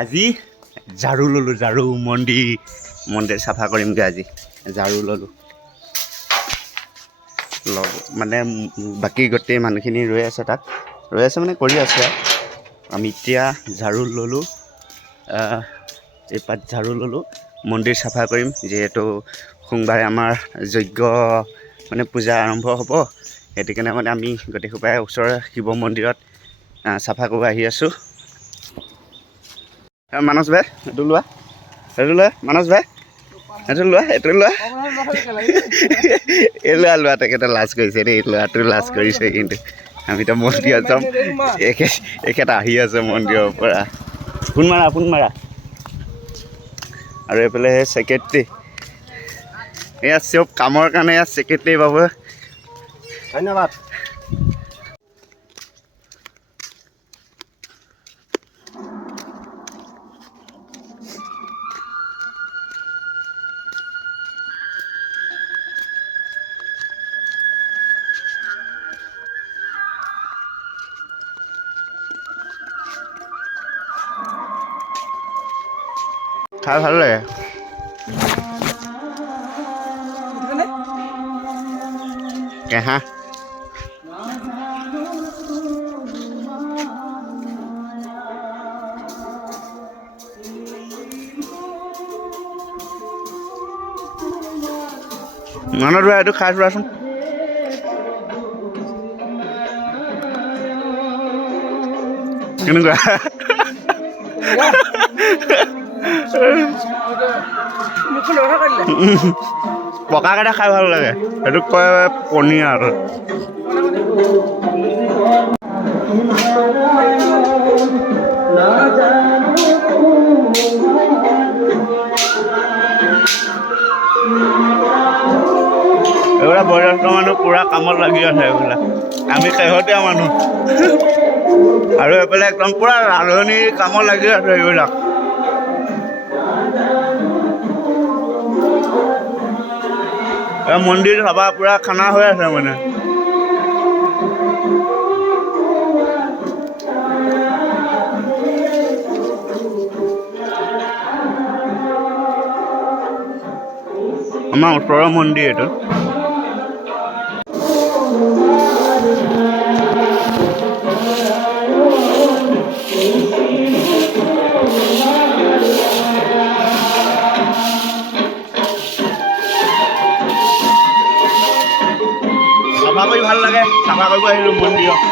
আজি ঝাৰু ল'লোঁ, ঝাৰু মন্দিৰ চাফা কৰিমগৈ আজি। ঝাৰু ল'লোঁ মানে বাকী গোটেই মানুহখিনি ৰৈ আছে তাত, ৰৈ আছে মানে কৰি আছে। আমি এতিয়া ঝাৰু ল'লোঁ, এই পাত ঝাৰু ল'লোঁ, মন্দিৰ চাফা কৰিম। যিহেতু সোমবাৰে আমাৰ যজ্ঞ মানে পূজা আৰম্ভ হ'ব, সেইটো কাৰণে মানে আমি গোটেইসোপাই ওচৰৰ শিৱ মন্দিৰত চাফা কৰিব আহি আছোঁ। মানস ভাই এইটো লোৱা, মানস ভাই এইটো লোৱা, এই লোৱা তেখেতে লাজ কৰিছে দেই, লোৱাটো লাজ কৰিছে। কিন্তু আমিতো মন্দিৰত যাম, এখেত আহি আছে মন্দিৰৰ পৰা। ফোন মাৰা। আৰু এইফালে ছেক্ৰেটাৰী, এয়া চব কামৰ কাৰণে এয়া ছেক্ৰেটাৰী বাবু, ধন্যবাদ। খাই ভাল লাগে। কেহা মানত ভাই এইটো খাই চোৱাচোন। কেনেকুৱা? পকাকেইটা খাই ভাল লাগে, সেইটো কয় পনীয়া। এইবিলাক বয়োজ্যেষ্ঠ মানুহ পুৰা কামত লাগি আছে, এইবিলাক আমি শেহতীয়া মানুহ। আৰু এইফালে একদম পুৰা ৰান্ধনি কামত লাগি আছে এইবিলাক। মন্দিৰ চাবা পুৰা খানা হৈ আছে মানে। আমাৰ ওচৰৰ মন্দিৰ এইটো। চাফা কৰি ভাল লাগে, চাফা কৰিব আহিলোঁ মন্দিৰত।